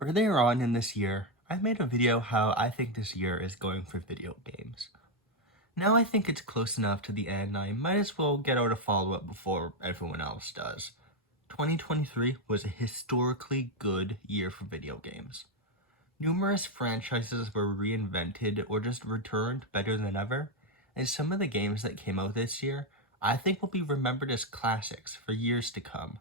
Earlier on in this year, I made a video how I think this year is going for video games. Now I think it's close enough to the end, I might as well get out a follow-up before everyone else does. 2023 was a historically good year for video games. Numerous franchises were reinvented or just returned better than ever, and some of the games that came out this year I think will be remembered as classics for years to come.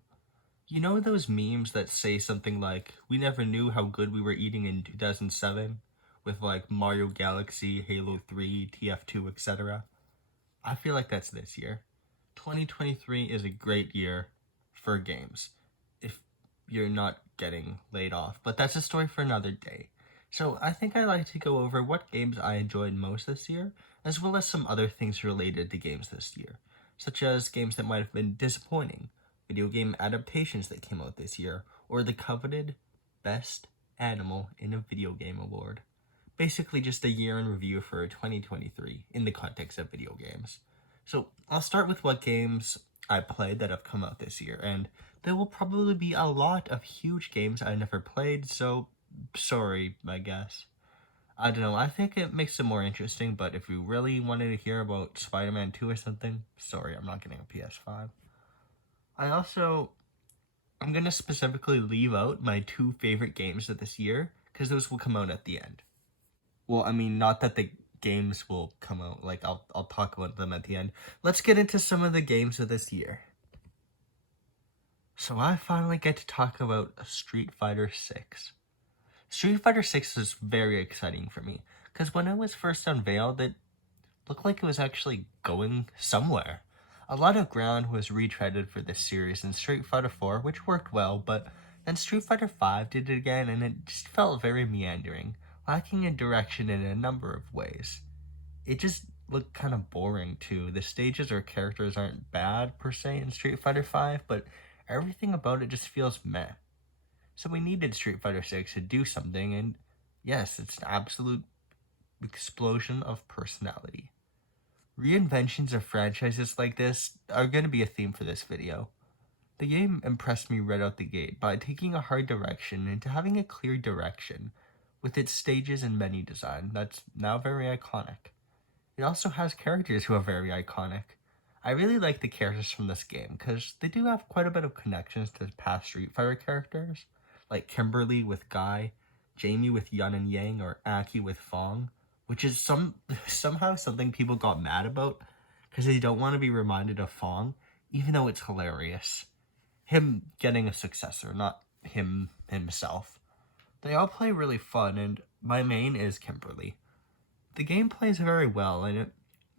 You know those memes that say something like, we never knew how good we were eating in 2007? With like Mario Galaxy, Halo 3, TF2, etc. I feel like that's this year. 2023 is a great year for games, if you're not getting laid off, but that's a story for another day. So I think I'd like to go over what games I enjoyed most this year, as well as some other things related to games this year, such as games that might have been disappointing, video game adaptations that came out this year, or the coveted Best Animal in a Video Game Award. Basically just a year in review for 2023 in the context of video games. So I'll start with what games I played that have come out this year, and there will probably be a lot of huge games I never played, so sorry, I guess. I don't know, I think it makes it more interesting, but if you really wanted to hear about Spider-Man 2 or something, sorry, I'm not getting a PS5. I'm gonna specifically leave out my two favorite games of this year, because those will come out at the end. Well, I mean, not that the games will come out, like, I'll talk about them at the end. Let's get into some of the games of this year. So I finally get to talk about Street Fighter 6. Street Fighter 6 is very exciting for me, because when it was first unveiled, it looked like it was actually going somewhere. A lot of ground was retreaded for this series in Street Fighter 4, which worked well, but then Street Fighter 5 did it again, and it just felt very meandering, lacking in direction in a number of ways. It just looked kind of boring too. The stages or characters aren't bad per se in Street Fighter 5, but everything about it just feels meh. So we needed Street Fighter 6 to do something, and yes, it's an absolute explosion of personality. Reinventions of franchises like this are going to be a theme for this video. The game impressed me right out the gate by taking a hard direction into having a clear direction, with its stages and menu design that's now very iconic. It also has characters who are very iconic. I really like the characters from this game because they do have quite a bit of connections to past Street Fighter characters, like Kimberly with Guy, Jamie with Yun and Yang, or Aki with Fong, which is somehow something people got mad about because they don't want to be reminded of Fong, even though it's hilarious. Him getting a successor, not him himself. They all play really fun, and my main is Kimberly. The game plays very well, and it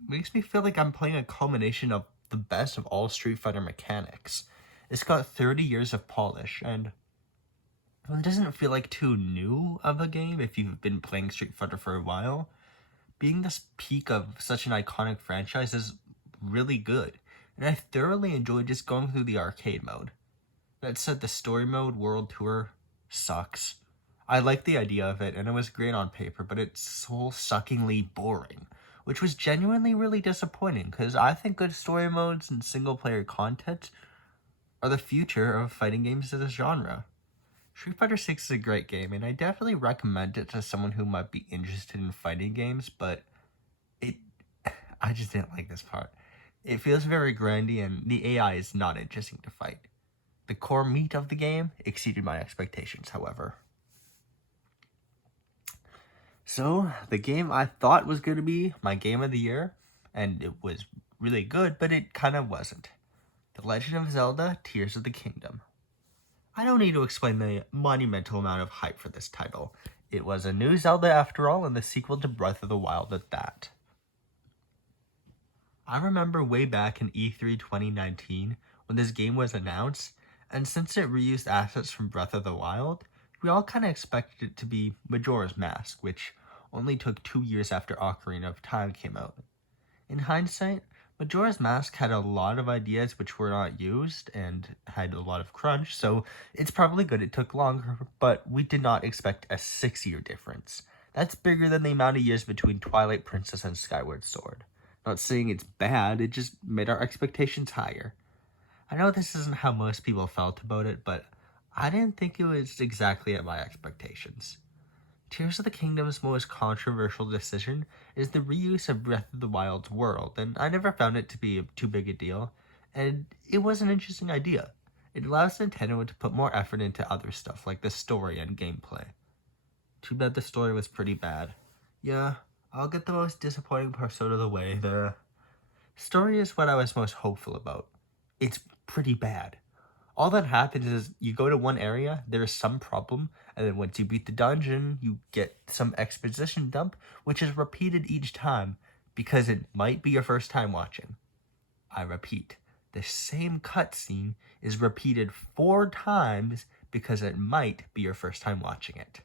makes me feel like I'm playing a culmination of the best of all Street Fighter mechanics. It's got 30 years of polish, and it doesn't feel like too new of a game if you've been playing Street Fighter for a while. Being this peak of such an iconic franchise is really good, and I thoroughly enjoyed just going through the arcade mode. That said, the story mode World Tour sucks. I like the idea of it, and it was great on paper, but it's soul-suckingly boring, which was genuinely really disappointing, because I think good story modes and single-player content are the future of fighting games as a genre. Street Fighter 6 is a great game, and I definitely recommend it to someone who might be interested in fighting games, but I just didn't like this part. It feels very grindy, and the AI is not interesting to fight. The core meat of the game exceeded my expectations, however. So, the game I thought was going to be my game of the year, and it was really good, but it kind of wasn't. The Legend of Zelda: Tears of the Kingdom. I don't need to explain the monumental amount of hype for this title. It was a new Zelda after all, and the sequel to Breath of the Wild at that. I remember way back in E3 2019 when this game was announced, and since it reused assets from Breath of the Wild, we all kind of expected it to be Majora's Mask, which only took 2 years after Ocarina of Time came out. In hindsight, Majora's Mask had a lot of ideas which were not used and had a lot of crunch, so it's probably good it took longer, but we did not expect a 6-year difference. That's bigger than the amount of years between Twilight Princess and Skyward Sword. Not saying it's bad, it just made our expectations higher. I know this isn't how most people felt about it, but I didn't think it was exactly at my expectations. Tears of the Kingdom's most controversial decision is the reuse of Breath of the Wild's world, and I never found it to be too big a deal, and it was an interesting idea. It allows Nintendo to put more effort into other stuff like the story and gameplay. Too bad the story was pretty bad. Yeah, I'll get the most disappointing parts out of the way. The story is what I was most hopeful about. It's pretty bad. All that happens is you go to one area, there is some problem, and then once you beat the dungeon, you get some exposition dump, which is repeated each time because it might be your first time watching. I repeat, the same cutscene is repeated 4 times because it might be your first time watching it.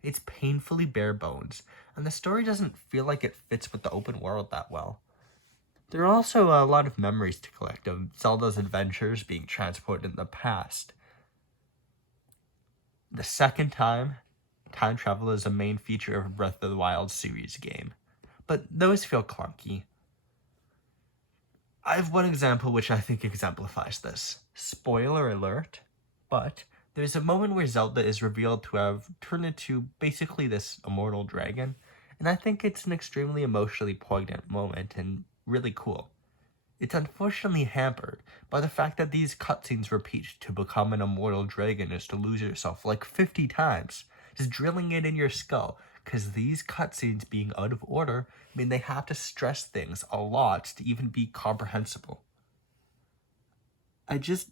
It's painfully bare bones, and the story doesn't feel like it fits with the open world that well. There are also a lot of memories to collect of Zelda's adventures being transported in the past. The second time travel is a main feature of a Breath of the Wild series game, but those feel clunky. I have one example which I think exemplifies this. Spoiler alert, but there's a moment where Zelda is revealed to have turned into basically this immortal dragon, and I think it's an extremely emotionally poignant moment and really cool. It's unfortunately hampered by the fact that these cutscenes repeat. To become an immortal dragon is to lose yourself like 50 times, just drilling it in your skull, because these cutscenes being out of order mean they have to stress things a lot to even be comprehensible. I just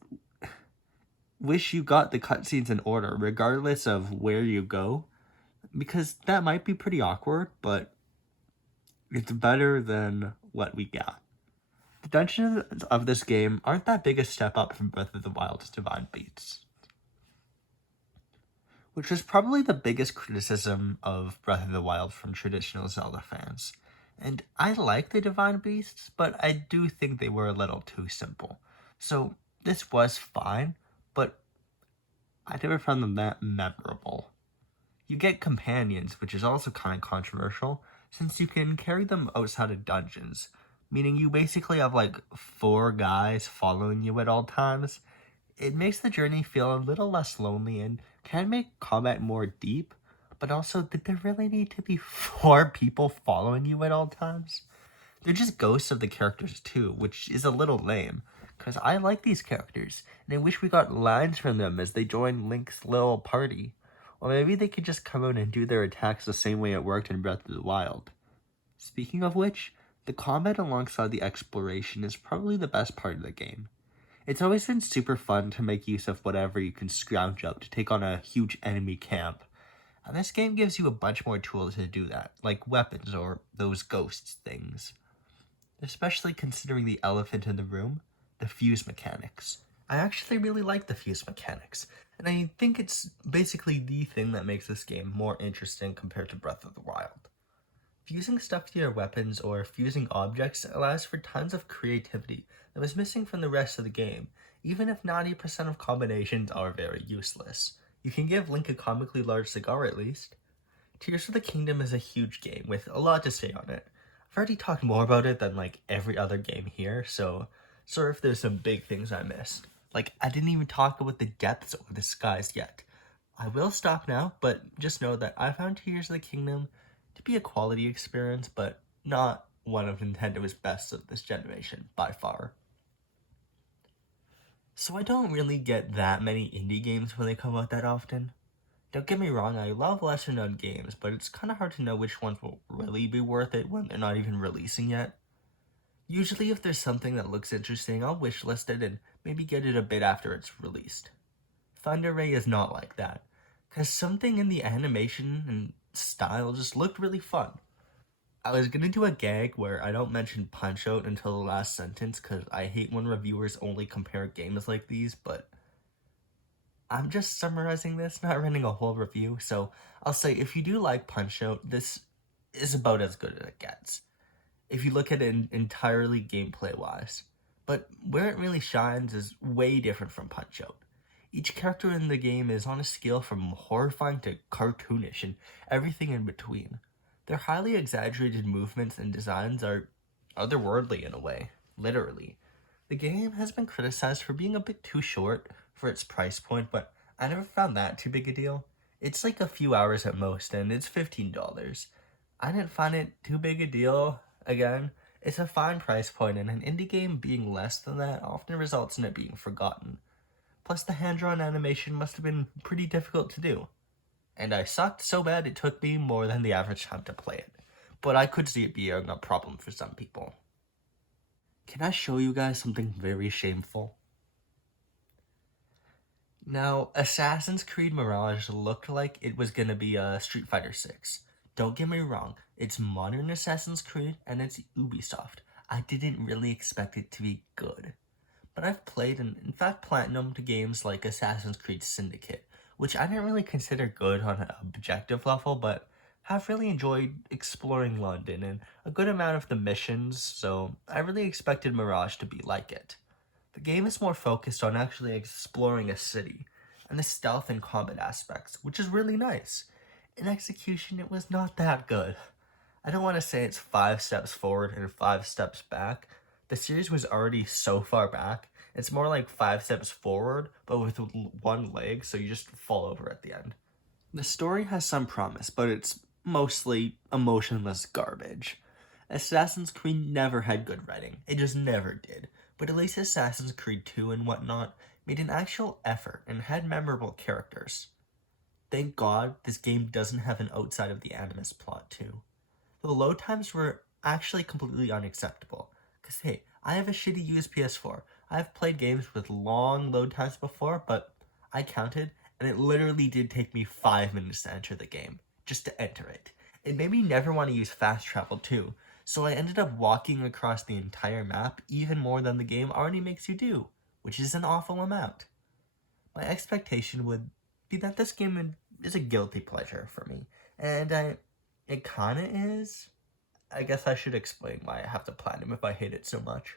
wish you got the cutscenes in order, regardless of where you go, because that might be pretty awkward, but it's better than what we got. The dungeons of this game aren't that big a step up from Breath of the Wild's Divine Beasts, which was probably the biggest criticism of Breath of the Wild from traditional Zelda fans. And I like the Divine Beasts, but I do think they were a little too simple. So this was fine, but I never found them that memorable. You get companions, which is also kind of controversial, since you can carry them outside of dungeons, meaning you basically have like 4 guys following you at all times. It makes the journey feel a little less lonely and can make combat more deep, but also, did there really need to be 4 people following you at all times? They're just ghosts of the characters too, which is a little lame, because I like these characters, and I wish we got lines from them as they join Link's little party. Or maybe they could just come out and do their attacks the same way it worked in Breath of the Wild. Speaking of which, the combat alongside the exploration is probably the best part of the game. It's always been super fun to make use of whatever you can scrounge up to take on a huge enemy camp. And this game gives you a bunch more tools to do that, like weapons or those ghosts things. Especially considering the elephant in the room, the fuse mechanics. I actually really like the fuse mechanics, and I think it's basically the thing that makes this game more interesting compared to Breath of the Wild. Fusing stuff to your weapons or fusing objects allows for tons of creativity that was missing from the rest of the game, even if 90% of combinations are very useless. You can give Link a comically large cigar at least. Tears of the Kingdom is a huge game with a lot to say on it. I've already talked more about it than like every other game here, so sorry if there's some big things I missed. Like, I didn't even talk about the depths or the skies yet. I will stop now, but just know that I found Tears of the Kingdom to be a quality experience, but not one of Nintendo's best of this generation, by far. So I don't really get that many indie games when they come out that often. Don't get me wrong, I love lesser known games, but it's kind of hard to know which ones will really be worth it when they're not even releasing yet. Usually if there's something that looks interesting, I'll wishlist it and maybe get it a bit after it's released. Thunder Ray is not like that, because something in the animation and style just looked really fun. I was gonna do a gag where I don't mention Punch-Out until the last sentence because I hate when reviewers only compare games like these, but I'm just summarizing this, not running a whole review, so I'll say if you do like Punch-Out, this is about as good as it gets, if you look at it entirely gameplay-wise. But where it really shines is way different from Punch-Out. Each character in the game is on a scale from horrifying to cartoonish and everything in between. Their highly exaggerated movements and designs are otherworldly in a way, literally. The game has been criticized for being a bit too short for its price point, but I never found that too big a deal. It's like a few hours at most, and it's $15. I didn't find it too big a deal. Again, it's a fine price point, and an indie game being less than that often results in it being forgotten. Plus, the hand-drawn animation must have been pretty difficult to do. And I sucked so bad it took me more than the average time to play it. But I could see it being a problem for some people. Can I show you guys something very shameful? Now, Assassin's Creed Mirage looked like it was gonna be a Street Fighter 6. Don't get me wrong, it's modern Assassin's Creed and it's Ubisoft. I didn't really expect it to be good. But I've played and in fact platinumed games like Assassin's Creed Syndicate, which I didn't really consider good on an objective level, but have really enjoyed exploring London and a good amount of the missions, so I really expected Mirage to be like it. The game is more focused on actually exploring a city, and the stealth and combat aspects, which is really nice. In execution, it was not that good. I don't want to say it's 5 steps forward and 5 steps back. The series was already so far back, it's more like 5 steps forward, but with one leg, so you just fall over at the end. The story has some promise, but it's mostly emotionless garbage. Assassin's Creed never had good writing. It just never did. But at least Assassin's Creed 2 and whatnot made an actual effort and had memorable characters. Thank God this game doesn't have an outside of the Animus plot too. The load times were actually completely unacceptable. Cause hey, I have a shitty used PS4. I've played games with long load times before, but I counted and it literally did take me 5 minutes to enter the game. Just to enter it. It made me never want to use fast travel too, so I ended up walking across the entire map even more than the game already makes you do, which is an awful amount. My expectation would be that this game is a guilty pleasure for me, and it kinda is. I guess I should explain why I have to platinum if I hate it so much.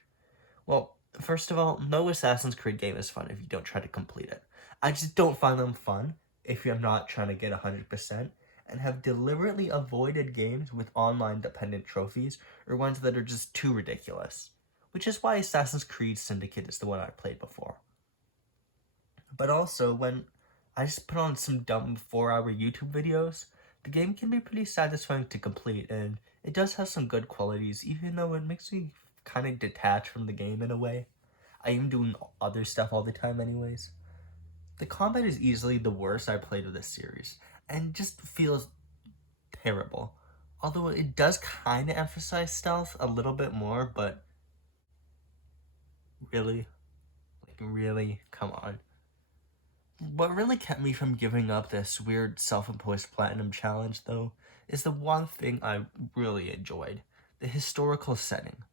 Well, first of all, no Assassin's Creed game is fun if you don't try to complete it. I just don't find them fun if you're not trying to get 100%, and have deliberately avoided games with online dependent trophies or ones that are just too ridiculous, which is why Assassin's Creed Syndicate is the one I played before. But also, when I just put on some dumb 4-hour YouTube videos, the game can be pretty satisfying to complete, and it does have some good qualities, even though it makes me kind of detached from the game in a way. I am doing other stuff all the time anyways. The combat is easily the worst I played of this series, and just feels terrible. Although it does kind of emphasize stealth a little bit more, but really? Like, really? Come on. What really kept me from giving up this weird self-imposed platinum challenge, though, is the one thing I really enjoyed: the historical setting.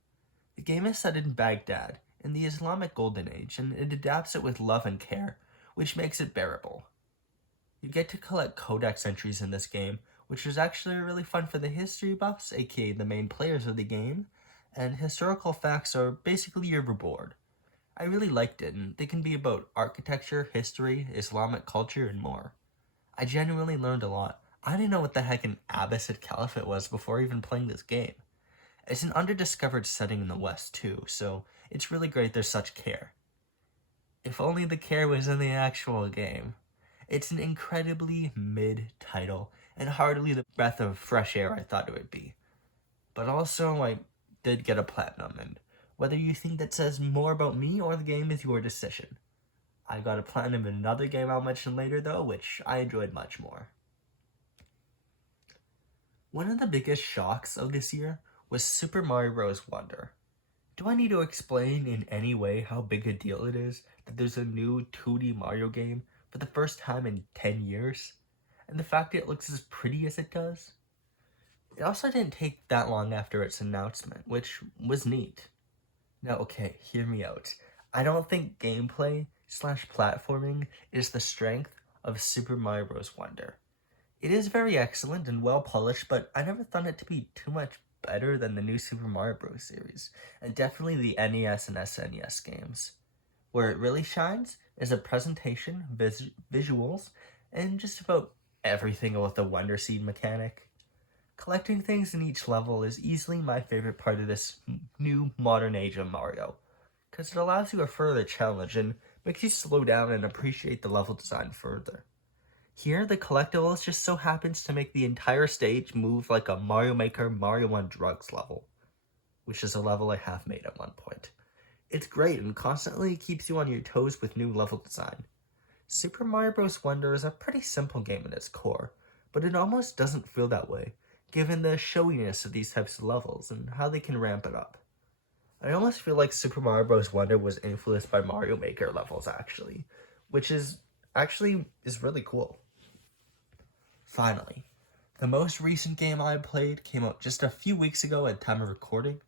The game is set in Baghdad, in the Islamic Golden Age, and it adapts it with love and care, which makes it bearable. You get to collect codex entries in this game, which is actually really fun for the history buffs, aka the main players of the game, and historical facts are basically your reward. I really liked it, and they can be about architecture, history, Islamic culture, and more. I genuinely learned a lot. I didn't know what the heck an Abbasid Caliphate was before even playing this game. It's an underdiscovered setting in the West too, so it's really great there's such care. If only the care was in the actual game. It's an incredibly mid-title, and hardly the breath of fresh air I thought it would be. But also, I did get a platinum, and whether you think that says more about me or the game is your decision. I got a platinum in another game I'll mention later though, which I enjoyed much more. One of the biggest shocks of this year was Super Mario Bros. Wonder. Do I need to explain in any way how big a deal it is that there's a new 2D Mario game for the first time in 10 years? And the fact that it looks as pretty as it does? It also didn't take that long after its announcement, which was neat. Now, okay, hear me out. I don't think gameplay/platforming is the strength of Super Mario Bros. Wonder. It is very excellent and well polished, but I never thought it to be too much better than the new Super Mario Bros. Series, and definitely the NES and SNES games. Where it really shines is the presentation, visuals, and just about everything with the Wonder Seed mechanic. Collecting things in each level is easily my favorite part of this new modern age of Mario, because it allows you a further challenge and makes you slow down and appreciate the level design further. Here, the collectibles just so happens to make the entire stage move like a Mario Maker Mario on Drugs level, which is a level I have made at one point. It's great and constantly keeps you on your toes with new level design. Super Mario Bros. Wonder is a pretty simple game in its core, but it almost doesn't feel that way, given the showiness of these types of levels and how they can ramp it up. I almost feel like Super Mario Bros. Wonder was influenced by Mario Maker levels actually, which is really cool. Finally, the most recent game I played came out just a few weeks ago at time of recording.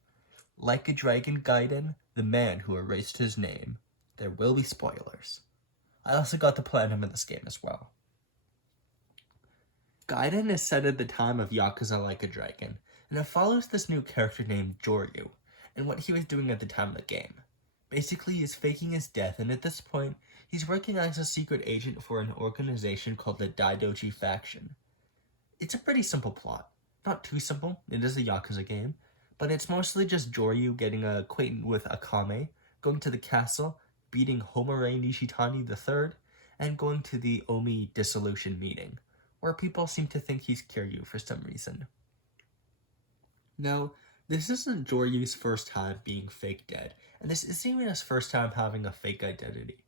Like a Dragon Gaiden, the man who erased his name. There will be spoilers. I also got the platinum in this game as well. Gaiden is set at the time of Yakuza Like a Dragon, and it follows this new character named Joryu, and what he was doing at the time of the game. Basically, he's faking his death, and at this point, he's working as a secret agent for an organization called the Daidoji Faction. It's a pretty simple plot. Not too simple, it is a Yakuza game, but it's mostly just Joryu getting acquainted with Akame, going to the castle, beating Homare Nishitani III, and going to the Omi dissolution meeting, where people seem to think he's Kiryu for some reason. Now, this isn't Joryu's first time being fake dead, and this isn't even his first time having a fake identity.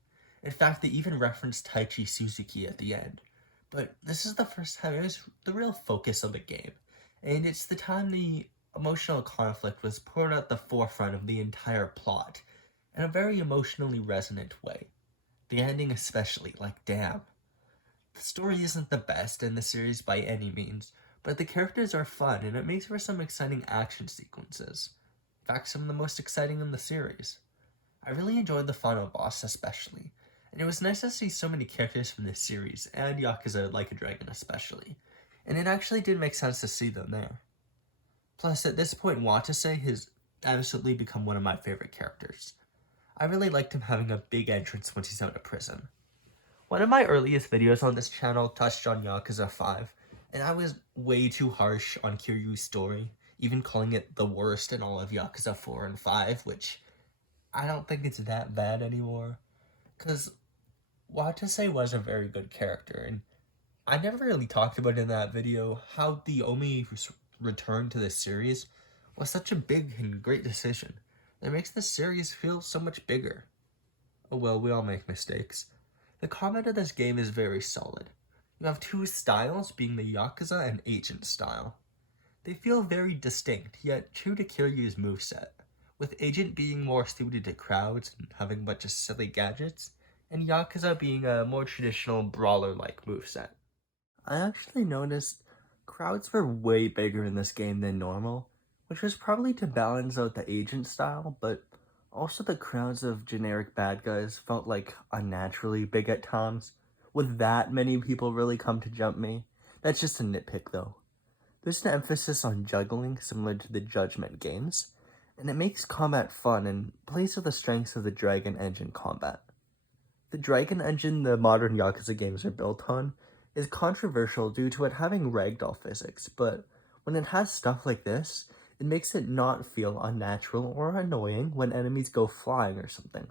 In fact, they even referenced Taichi Suzuki at the end. But this is the first time it was the real focus of the game, and it's the time the emotional conflict was put at the forefront of the entire plot, in a very emotionally resonant way. The ending especially, like damn. The story isn't the best in the series by any means, but the characters are fun and it makes for some exciting action sequences. In fact, some of the most exciting in the series. I really enjoyed the final boss especially, and it was nice to see so many characters from this series, and Yakuza Like a Dragon especially, and it actually did make sense to see them there. Plus, at this point, Watase has absolutely become one of my favorite characters. I really liked him having a big entrance once he's out of prison. One of my earliest videos on this channel touched on Yakuza 5, and I was way too harsh on Kiryu's story, even calling it the worst in all of Yakuza 4 and 5, which I don't think it's that bad anymore, because Watase was a very good character, and I never really talked about in that video how the Omi return to the series was such a big and great decision that makes the series feel so much bigger. Oh well, we all make mistakes. The combat of this game is very solid. You have two styles, being the Yakuza and Agent style. They feel very distinct, yet true to Kiryu's moveset, with Agent being more suited to crowds and having a bunch of silly gadgets, and Yakuza being a more traditional brawler-like moveset. I actually noticed crowds were way bigger in this game than normal, which was probably to balance out the Agent style, but also the crowds of generic bad guys felt like unnaturally big at times. Would that many people really come to jump me? That's just a nitpick though. There's an emphasis on juggling similar to the Judgment games, and it makes combat fun and plays with the strengths of the Dragon Engine combat. The Dragon Engine the modern Yakuza games are built on is controversial due to it having ragdoll physics, but when it has stuff like this, it makes it not feel unnatural or annoying when enemies go flying or something.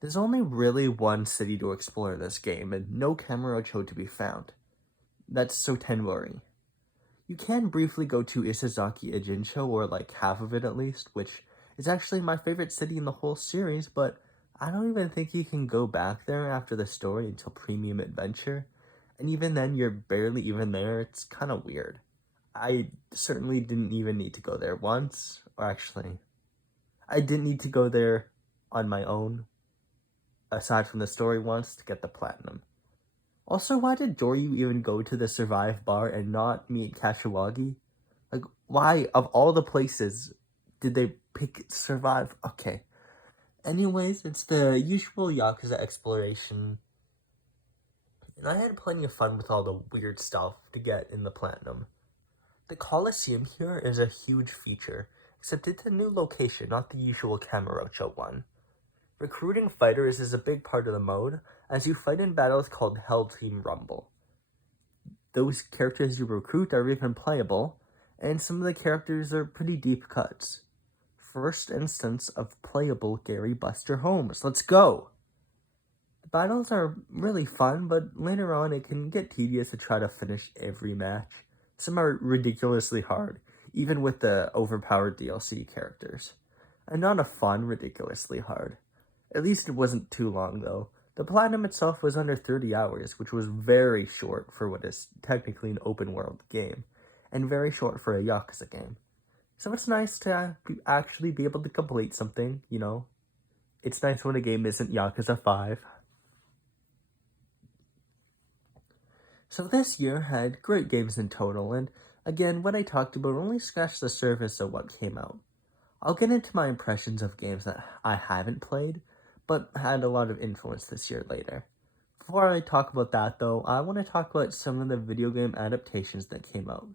There's only really one city to explore in this game, and no Kamurocho to be found. That's Sotenbori. You can briefly go to Isazaki Ijincho, or like half of it at least, which is actually my favorite city in the whole series, but I don't even think you can go back there after the story until Premium Adventure, and even then you're barely even there. It's kind of weird. I certainly didn't even need to go there once, or actually, I didn't need to go there on my own, aside from the story once, to get the platinum. Also, why did Doryu even go to the Survive bar and not meet Kashiwagi? Like, why, of all the places, did they pick Survive? Okay. Anyways, it's the usual Yakuza exploration, and I had plenty of fun with all the weird stuff to get in the platinum. The Coliseum here is a huge feature, except it's a new location, not the usual Kamurocho one. Recruiting fighters is a big part of the mode, as you fight in battles called Hell Team Rumble. Those characters you recruit are even playable, and some of the characters are pretty deep cuts. First instance of playable Gary Buster Holmes. Let's go! Battles are really fun, but later on it can get tedious to try to finish every match. Some are ridiculously hard, even with the overpowered DLC characters. And not a fun, ridiculously hard. At least it wasn't too long though. The platinum itself was under 30 hours, which was very short for what is technically an open world game, and very short for a Yakuza game. So it's nice to actually be able to complete something, you know? It's nice when a game isn't Yakuza 5. So this year had great games in total, and again, what I talked about only scratched the surface of what came out. I'll get into my impressions of games that I haven't played, but had a lot of influence this year later. Before I talk about that though, I want to talk about some of the video game adaptations that came out.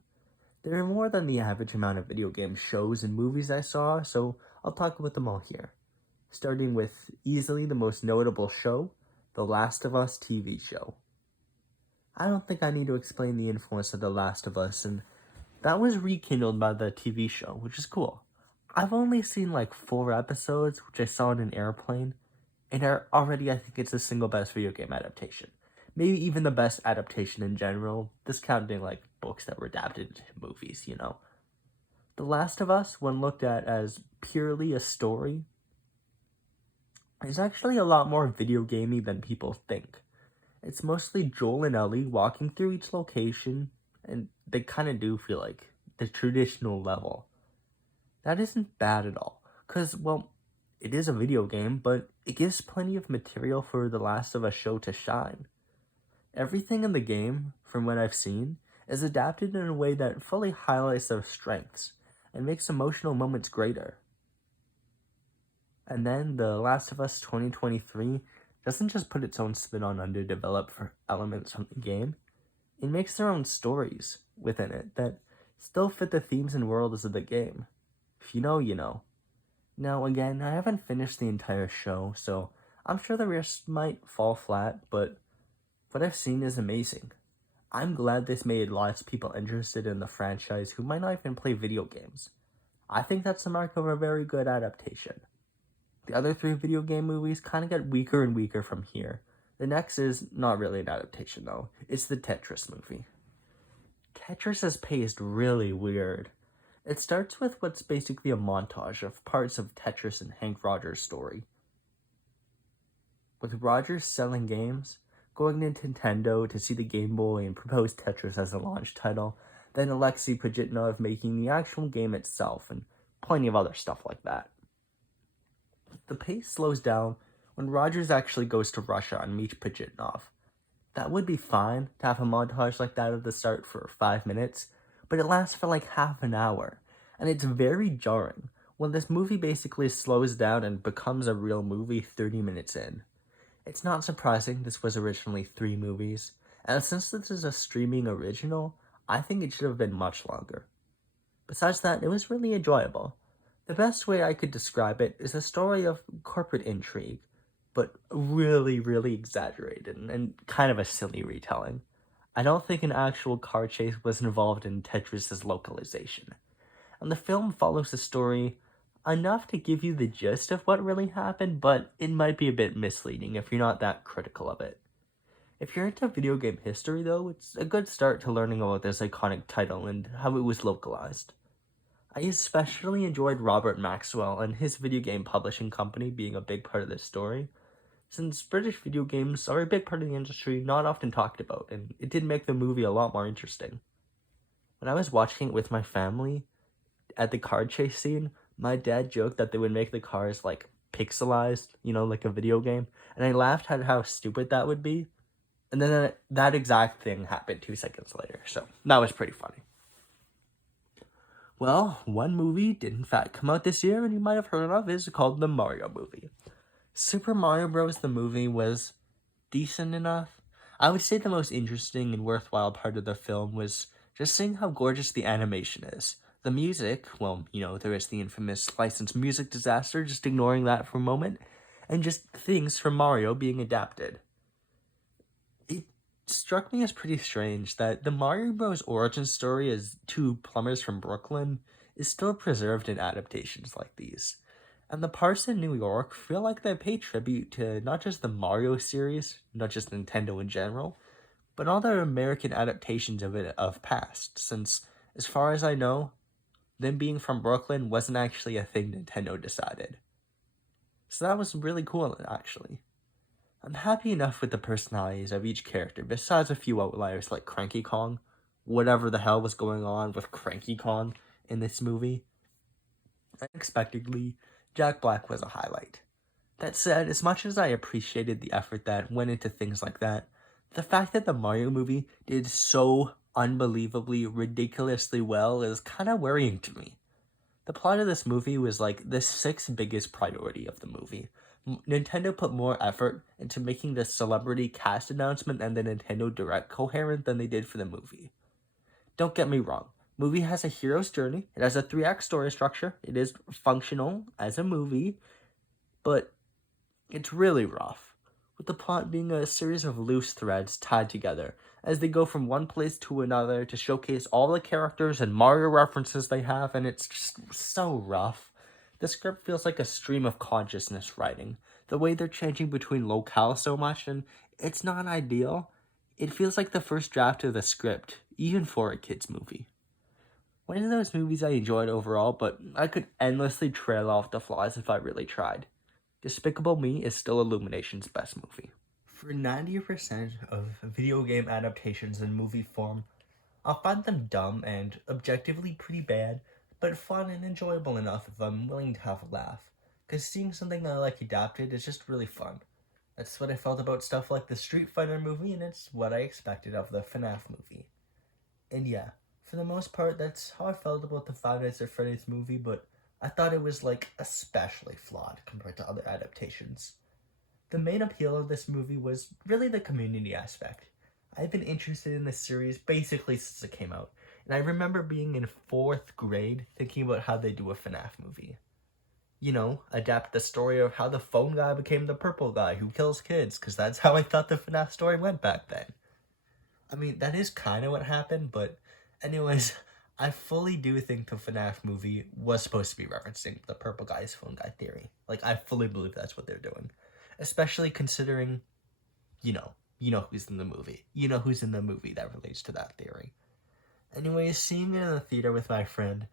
There are more than the average amount of video game shows and movies I saw, so I'll talk about them all here. Starting with easily the most notable show, The Last of Us TV show. I don't think I need to explain the influence of The Last of Us, and that was rekindled by the TV show, which is cool. I've only seen like 4 episodes, which I saw in an airplane, and already I think it's the single best video game adaptation. Maybe even the best adaptation in general, discounting like books that were adapted into movies, you know. The Last of Us, when looked at as purely a story, is actually a lot more video gamey than people think. It's mostly Joel and Ellie walking through each location, and they kind of do feel like the traditional level. That isn't bad at all, because, well, it is a video game, but it gives plenty of material for The Last of Us show to shine. Everything in the game, from what I've seen, is adapted in a way that fully highlights their strengths and makes emotional moments greater. And then The Last of Us 2023 doesn't just put its own spin on underdeveloped for elements from the game, it makes their own stories within it that still fit the themes and worlds of the game. If you know, you know. Now again, I haven't finished the entire show, so I'm sure the rest might fall flat, but what I've seen is amazing. I'm glad this made lots of people interested in the franchise who might not even play video games. I think that's the mark of a very good adaptation. The other 3 video game movies kind of get weaker and weaker from here. The next is not really an adaptation though. It's the Tetris movie. Tetris is paced really weird. It starts with what's basically a montage of parts of Tetris and Hank Rogers' story. With Rogers selling games, going to Nintendo to see the Game Boy and propose Tetris as a launch title, then Alexei Pajitnov making the actual game itself, and plenty of other stuff like that. The pace slows down when Rogers actually goes to Russia and meets Pajitnov. That would be fine to have a montage like that at the start for 5 minutes, but it lasts for like half an hour, and it's very jarring when this movie basically slows down and becomes a real movie 30 minutes in. It's not surprising this was originally 3 movies, and since this is a streaming original, I think it should have been much longer. Besides that, it was really enjoyable. The best way I could describe it is a story of corporate intrigue, but really, really exaggerated and kind of a silly retelling. I don't think an actual car chase was involved in Tetris's localization. And the film follows the story enough to give you the gist of what really happened, but it might be a bit misleading if you're not that critical of it. If you're into video game history though, it's a good start to learning about this iconic title and how it was localized. I especially enjoyed Robert Maxwell and his video game publishing company being a big part of this story, since British video games are a big part of the industry not often talked about, and it did make the movie a lot more interesting. When I was watching it with my family, at the car chase scene, my dad joked that they would make the cars like pixelized, you know, like a video game, and I laughed at how stupid that would be, and then that exact thing happened 2 seconds later, so that was pretty funny. Well, one movie did in fact come out this year, and you might have heard of, is called the Mario movie. Super Mario Bros. The movie was decent enough. I would say the most interesting and worthwhile part of the film was just seeing how gorgeous the animation is. The music, well, you know, there is the infamous licensed music disaster, just ignoring that for a moment, and just things from Mario being adapted. It struck me as pretty strange that the Mario Bros. Origin story as 2 plumbers from Brooklyn is still preserved in adaptations like these. And the parts in New York feel like they pay tribute to not just the Mario series, not just Nintendo in general, but all the American adaptations of it of past, since, as far as I know, them being from Brooklyn wasn't actually a thing Nintendo decided. So that was really cool, actually. I'm happy enough with the personalities of each character, besides a few outliers like Cranky Kong. Whatever the hell was going on with Cranky Kong in this movie. Unexpectedly, Jack Black was a highlight. That said, as much as I appreciated the effort that went into things like that, the fact that the Mario movie did so unbelievably, ridiculously well is kind of worrying to me. The plot of this movie was like the sixth biggest priority of the movie. Nintendo put more effort into making the celebrity cast announcement and the Nintendo Direct coherent than they did for the movie. Don't get me wrong. Movie has a hero's journey. It has a 3-act story structure. It is functional as a movie, but it's really rough, with the plot being a series of loose threads tied together as they go from one place to another to showcase all the characters and Mario references they have, and it's just so rough. The script feels like a stream of consciousness writing. The way they're changing between locales so much, and it's not ideal. It feels like the first draft of the script, even for a kids' movie. One of those movies I enjoyed overall, but I could endlessly trail off the flaws if I really tried. Despicable Me is still Illumination's best movie. For 90% of video game adaptations in movie form, I'll find them dumb and objectively pretty bad, but fun and enjoyable enough if I'm willing to have a laugh. Because seeing something I like adapted is just really fun. That's what I felt about stuff like the Street Fighter movie, and it's what I expected of the FNAF movie. And yeah, for the most part, that's how I felt about the Five Nights at Freddy's movie, but I thought it was like especially flawed compared to other adaptations. The main appeal of this movie was really the community aspect. I've been interested in this series basically since it came out, and I remember being in 4th grade thinking about how they do a FNAF movie. You know, adapt the story of how the phone guy became the purple guy who kills kids, because that's how I thought the FNAF story went back then. I mean, that is kind of what happened, but anyways, I fully do think the FNAF movie was supposed to be referencing the purple guy's phone guy theory. Like, I fully believe that's what they're doing. Especially considering, you know who's in the movie. You know who's in the movie that relates to that theory. Anyways, seeing it in the theater with my friend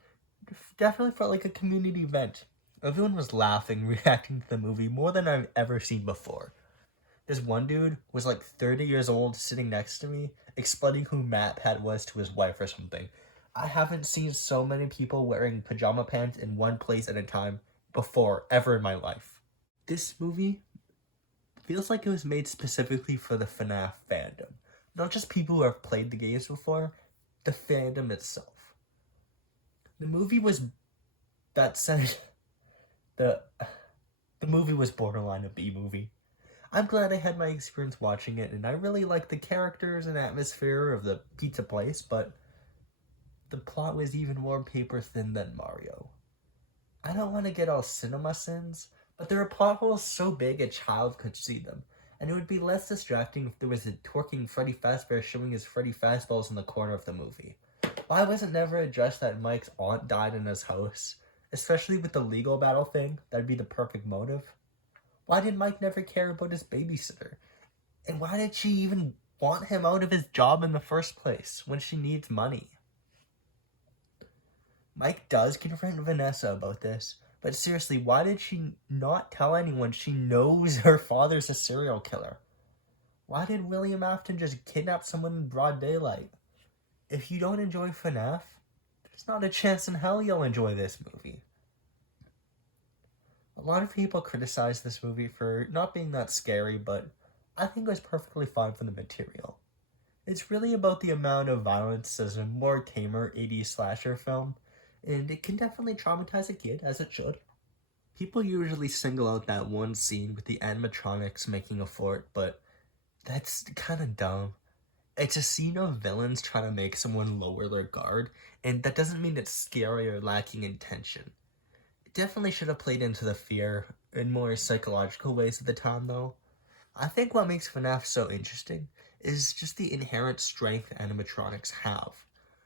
definitely felt like a community event. Everyone was laughing, reacting to the movie more than I've ever seen before. This one dude was like 30 years old sitting next to me, explaining who MatPat was to his wife or something. I haven't seen so many people wearing pajama pants in one place at a time before, ever in my life. This movie feels like it was made specifically for the FNAF fandom. Not just people who have played the games before, the fandom itself. The movie was, that said, the movie was borderline a B-movie. I'm glad I had my experience watching it, and I really liked the characters and atmosphere of the pizza place, but the plot was even more paper thin than Mario. I don't want to get all cinema sins, but there are plot holes so big a child could see them, and it would be less distracting if there was a twerking Freddy Fazbear showing his Freddy Fazballs in the corner of the movie. Why was it never addressed that Mike's aunt died in his house? Especially with the legal battle thing, that'd be the perfect motive. Why did Mike never care about his babysitter? And why did she even want him out of his job in the first place when she needs money? Mike does confront Vanessa about this, but seriously, why did she not tell anyone she knows her father's a serial killer? Why did William Afton just kidnap someone in broad daylight? If you don't enjoy FNAF, there's not a chance in hell you'll enjoy this movie. A lot of people criticize this movie for not being that scary, but I think it was perfectly fine for the material. It's really about the amount of violence as a more tamer 80s slasher film, and it can definitely traumatize a kid, as it should. People usually single out that one scene with the animatronics making a fort, but that's kind of dumb. It's a scene of villains trying to make someone lower their guard, and that doesn't mean it's scary or lacking in tension. It definitely should have played into the fear in more psychological ways at the time, though. I think what makes FNAF so interesting is just the inherent strength animatronics have.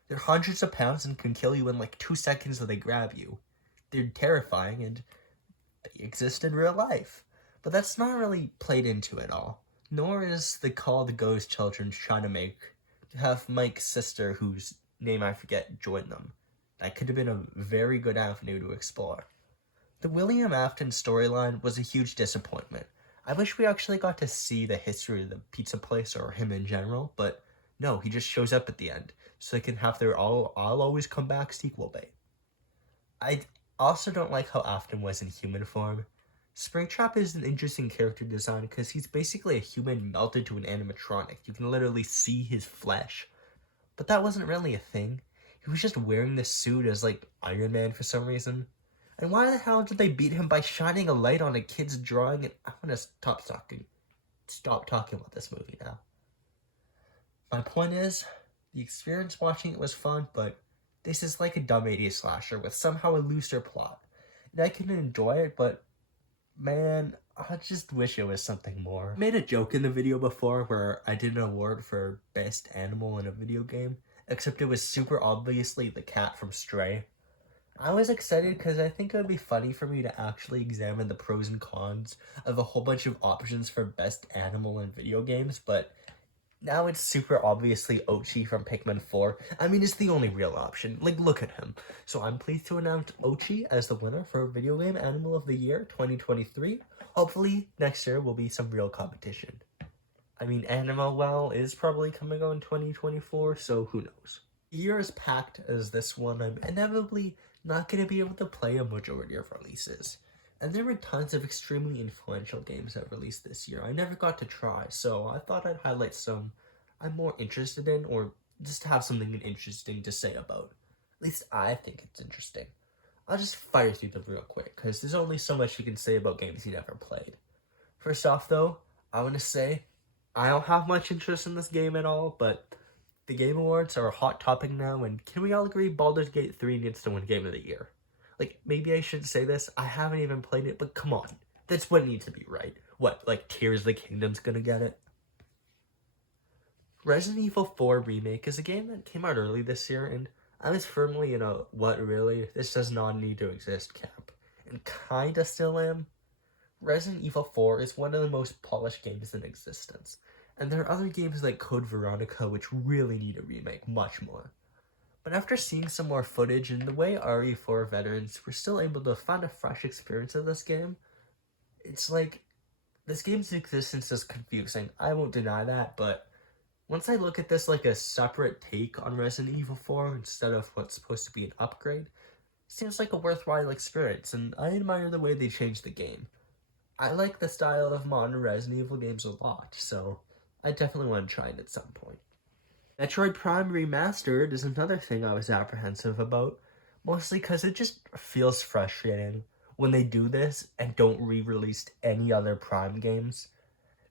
They're hundreds of pounds and can kill you in like 2 seconds if they grab you. They're terrifying, and they exist in real life. But that's not really played into it all. Nor is the call the Ghost Children trying to have Mike's sister, whose name I forget, join them. That could have been a very good avenue to explore. The William Afton storyline was a huge disappointment. I wish we actually got to see the history of the pizza place or him in general, but no, he just shows up at the end, so they can have their I'll always come back sequel bait. I also don't like how Afton was in human form. Springtrap is an interesting character design because he's basically a human melted to an animatronic. You can literally see his flesh. But that wasn't really a thing. He was just wearing this suit as, like, Iron Man for some reason. And why the hell did they beat him by shining a light on a kid's drawing? And I'm gonna stop talking about this movie now. My point is, the experience watching it was fun, but this is like a dumb 80s slasher with somehow a looser plot. And I can enjoy it, but man, I just wish it was something more. I made a joke in the video before where I did an award for best animal in a video game, except it was super obviously the cat from Stray. I was excited because I think it would be funny for me to actually examine the pros and cons of a whole bunch of options for best animal in video games, but now it's super obviously Ochi from Pikmin 4. I mean, it's the only real option. Like, look at him. So I'm pleased to announce Ochi as the winner for Video Game Animal of the Year 2023. Hopefully, next year will be some real competition. I mean, Animal Well is probably coming out in 2024, so who knows. The year is packed as this one. I'm inevitably not going to be able to play a majority of releases. And there were tons of extremely influential games that released this year I never got to try, so I thought I'd highlight some I'm more interested in, or just have something interesting to say about. At least I think it's interesting. I'll just fire through them real quick, because there's only so much you can say about games you never played. First off, though, I want to say I don't have much interest in this game at all, but the Game Awards are a hot topic now, and can we all agree Baldur's Gate 3 needs to win Game of the Year? Like, maybe I shouldn't say this, I haven't even played it, but come on. That's what needs to be right. What, like Tears of the Kingdom's gonna get it? Resident Evil 4 Remake is a game that came out early this year, and I was firmly in a what really, this does not need to exist camp. And kinda still am. Resident Evil 4 is one of the most polished games in existence, and there are other games like Code Veronica which really need a remake much more. But after seeing some more footage and the way RE4 veterans were still able to find a fresh experience of this game, it's like, this game's existence is confusing, I won't deny that, but once I look at this like a separate take on Resident Evil 4 instead of what's supposed to be an upgrade, it seems like a worthwhile experience, and I admire the way they changed the game. I like the style of modern Resident Evil games a lot, so I definitely want to try it at some point. Metroid Prime Remastered is another thing I was apprehensive about, mostly because it just feels frustrating when they do this and don't re-release any other Prime games.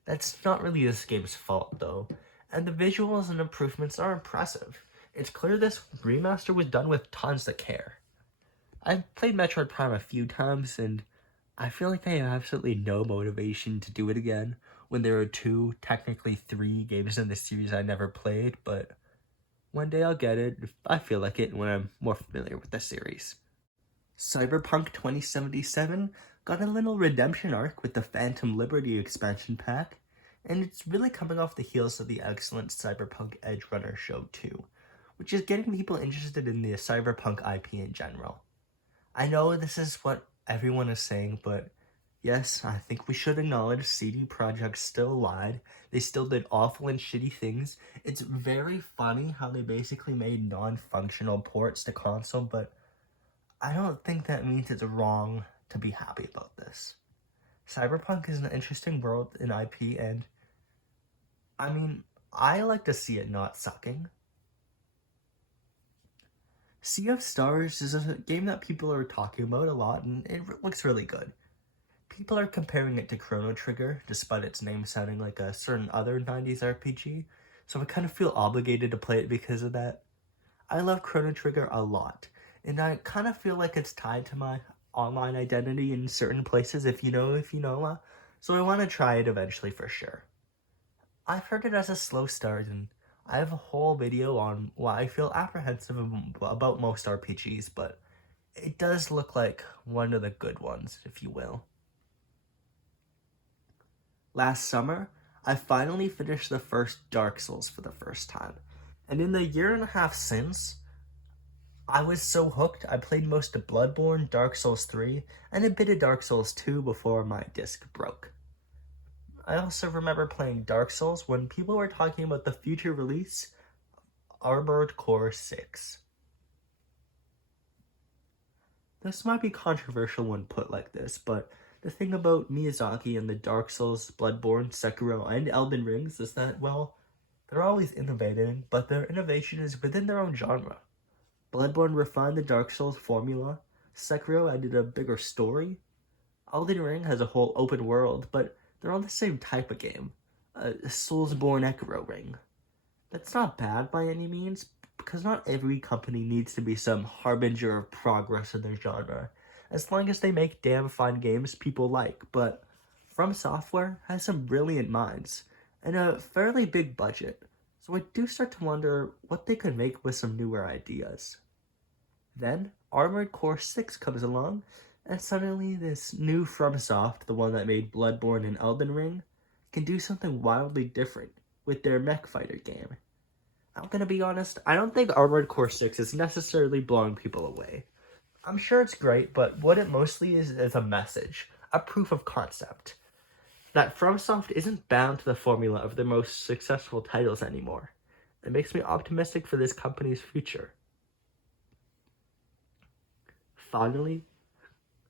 That's not really this game's fault though, and the visuals and improvements are impressive. It's clear this remaster was done with tons of care. I've played Metroid Prime a few times and I feel like I have absolutely no motivation to do it again when there are technically three games in the series I never played, but one day I'll get it if I feel like it when I'm more familiar with the series. Cyberpunk 2077 got a little redemption arc with the Phantom Liberty expansion pack, and it's really coming off the heels of the excellent Cyberpunk Edge Runner show too, which is getting people interested in the Cyberpunk IP in general. I know this is what everyone is saying, but yes, I think we should acknowledge CD Projekt still lied. They still did awful and shitty things. It's very funny how they basically made non-functional ports to console, but I don't think that means it's wrong to be happy about this. Cyberpunk is an interesting world in IP, and I mean, I like to see it not sucking. Sea of Stars is a game that people are talking about a lot, and it looks really good. People are comparing it to Chrono Trigger, despite its name sounding like a certain other 90s RPG, so I kind of feel obligated to play it because of that. I love Chrono Trigger a lot, and I kind of feel like it's tied to my online identity in certain places, if you know, so I want to try it eventually for sure. I've heard it as a slow start, and I have a whole video on why I feel apprehensive about most RPGs, but it does look like one of the good ones, if you will. Last summer, I finally finished the first Dark Souls for the first time. And in the year and a half since, I was so hooked, I played most of Bloodborne, Dark Souls 3, and a bit of Dark Souls 2 before my disc broke. I also remember playing Dark Souls when people were talking about the future release Armored Core 6. This might be controversial when put like this, but the thing about Miyazaki and the Dark Souls, Bloodborne, Sekiro, and Elden Rings is that, well, they're always innovating, but their innovation is within their own genre. Bloodborne refined the Dark Souls formula, Sekiro added a bigger story, Elden Ring has a whole open world, but they're all the same type of game, a Soulsborne Echo Ring. That's not bad by any means, because not every company needs to be some harbinger of progress in their genre, as long as they make damn fine games people like. But From Software has some brilliant minds, and a fairly big budget, so I do start to wonder what they could make with some newer ideas. Then, Armored Core 6 comes along, and suddenly this new FromSoft, the one that made Bloodborne and Elden Ring, can do something wildly different with their mech fighter game. I'm gonna be honest, I don't think Armored Core 6 is necessarily blowing people away. I'm sure it's great, but what it mostly is a message, a proof of concept. That FromSoft isn't bound to the formula of their most successful titles anymore. It makes me optimistic for this company's future. Finally,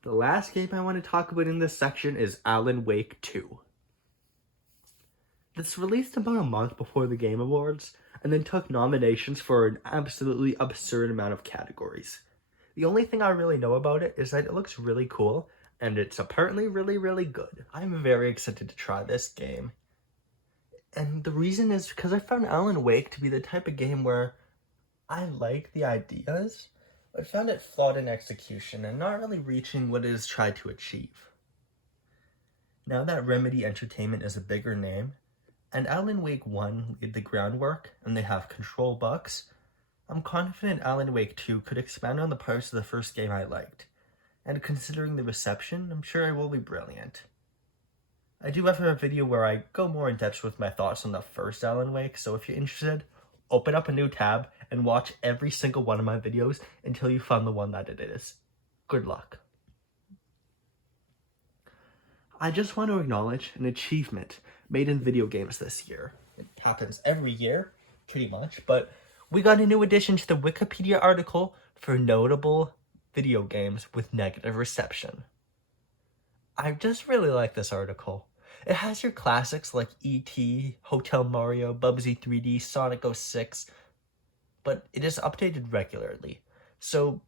the last game I want to talk about in this section is Alan Wake 2. This released about a month before the Game Awards, and then took nominations for an absolutely absurd amount of categories. The only thing I really know about it is that it looks really cool, and it's apparently really, really good. I'm very excited to try this game. And the reason is because I found Alan Wake to be the type of game where I like the ideas, but found it flawed in execution and not really reaching what it has tried to achieve. Now that Remedy Entertainment is a bigger name, and Alan Wake 1 laid the groundwork, and they have Control bucks, I'm confident Alan Wake 2 could expand on the parts of the first game I liked, and considering the reception, I'm sure it will be brilliant. I do have a video where I go more in depth with my thoughts on the first Alan Wake, so if you're interested, open up a new tab and watch every single one of my videos until you find the one that it is. Good luck. I just want to acknowledge an achievement made in video games this year. It happens every year, pretty much, but we got a new addition to the Wikipedia article for notable video games with negative reception. I just really like this article. It has your classics like E.T., Hotel Mario, Bubsy 3D, Sonic 06, but it is updated regularly. So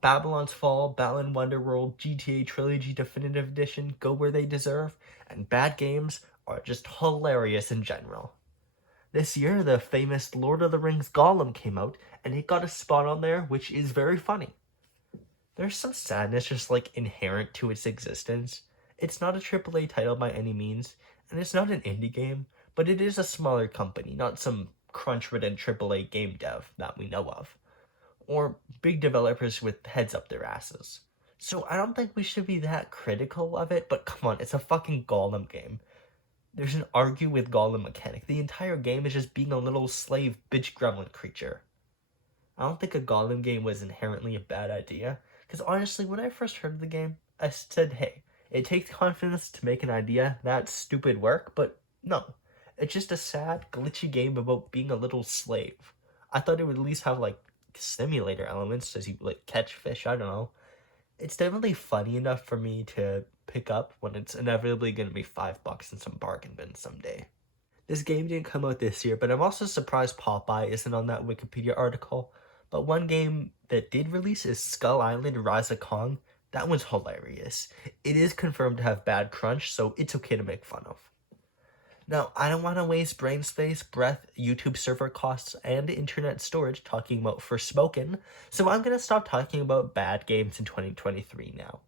Babylon's Fall, Balan Wonderworld, GTA Trilogy Definitive Edition go where they deserve, and bad games are just hilarious in general. This year, the famous Lord of the Rings Gollum came out, and it got a spot on there, which is very funny. There's some sadness just inherent to its existence. It's not a AAA title by any means, and it's not an indie game, but it is a smaller company, not some crunch-ridden AAA game dev that we know of, or big developers with heads up their asses. So I don't think we should be that critical of it, but come on, it's a fucking Gollum game. There's an argue with Gollum mechanic. The entire game is just being a little slave bitch gremlin creature. I don't think a Gollum game was inherently a bad idea, because honestly, when I first heard of the game, I said, hey, it takes confidence to make an idea that stupid work, but no. It's just a sad, glitchy game about being a little slave. I thought it would at least have, simulator elements as you, catch fish, I don't know. It's definitely funny enough for me to pick up when it's inevitably going to be $5 in some bargain bin someday. This game didn't come out this year, but I'm also surprised Popeye isn't on that Wikipedia article. But one game that did release is Skull Island Rise of Kong. That one's hilarious. It is confirmed to have bad crunch, so it's okay to make fun of. Now, I don't want to waste brain space, breath, YouTube server costs, and internet storage talking about Forspoken, so I'm going to stop talking about bad games in 2023 now.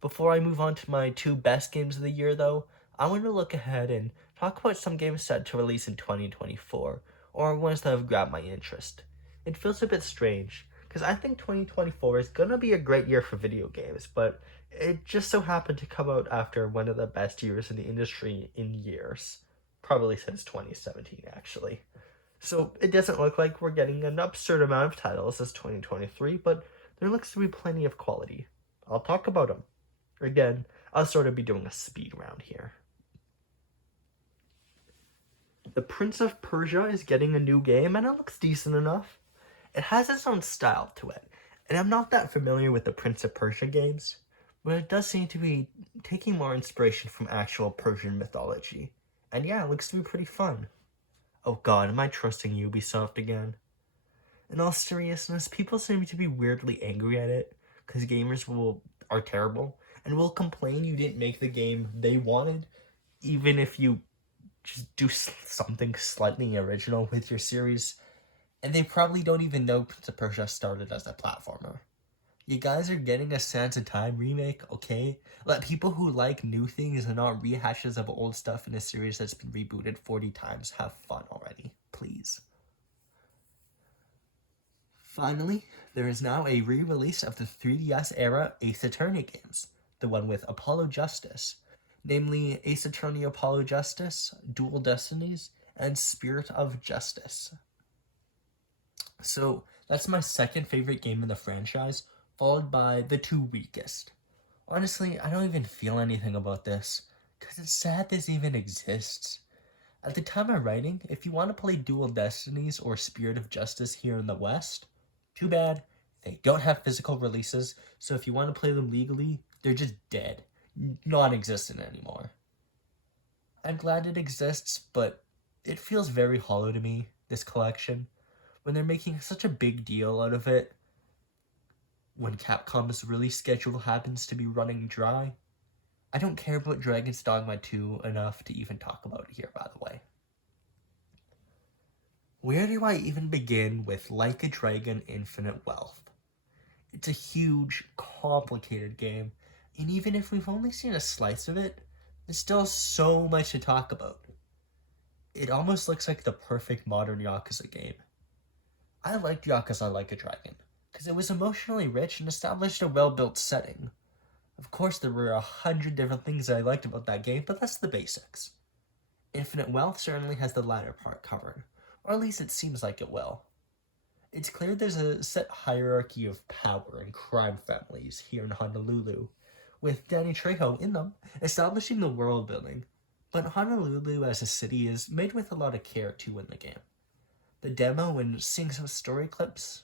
Before I move on to my 2 best games of the year, though, I want to look ahead and talk about some games set to release in 2024, or ones that have grabbed my interest. It feels a bit strange, because because I think 2024 is gonna be a great year for video games, but it just so happened to come out after one of the best years in the industry in years. Probably since 2017, actually. So it doesn't look like we're getting an absurd amount of titles as 2023, but there looks to be plenty of quality. I'll talk about them. Again, I'll sort of be doing a speed round here. The Prince of Persia is getting a new game, and it looks decent enough. It has its own style to it, and I'm not that familiar with the Prince of Persia games, but it does seem to be taking more inspiration from actual Persian mythology. And yeah, it looks to be pretty fun. Oh god, am I trusting Ubisoft again? In all seriousness, people seem to be weirdly angry at it, because gamers are terrible, and will complain you didn't make the game they wanted, even if you just do something slightly original with your series, and they probably don't even know Prince of Persia started as a platformer. You guys are getting a Sands of Time remake, okay? Let people who like new things and not rehashes of old stuff in a series that's been rebooted 40 times have fun already, please. Finally, there is now a re-release of the 3DS era Ace Attorney games, the one with Apollo Justice, namely Ace Attorney Apollo Justice, Dual Destinies, and Spirit of Justice. So, that's my second favorite game in the franchise, followed by the two weakest. Honestly, I don't even feel anything about this, because it's sad this even exists. At the time of writing, if you want to play Dual Destinies or Spirit of Justice here in the West, too bad, they don't have physical releases, so if you want to play them legally, they're just dead, non-existent anymore. I'm glad it exists, but it feels very hollow to me, this collection, when they're making such a big deal out of it, when Capcom's release schedule happens to be running dry. I don't care about Dragon's Dogma 2 enough to even talk about it here, by the way. Where do I even begin with Like a Dragon Infinite Wealth? It's a huge, complicated game, and even if we've only seen a slice of it, there's still so much to talk about. It almost looks like the perfect modern Yakuza game. I liked Yakuza Like a Dragon, because it was emotionally rich and established a well-built setting. Of course, there were 100 different things I liked about that game, but that's the basics. Infinite Wealth certainly has the latter part covered, or at least it seems like it will. It's clear there's a set hierarchy of power and crime families here in Honolulu, with Danny Trejo in them, establishing the world building. But Honolulu as a city is made with a lot of care too in the game. The demo and seeing some story clips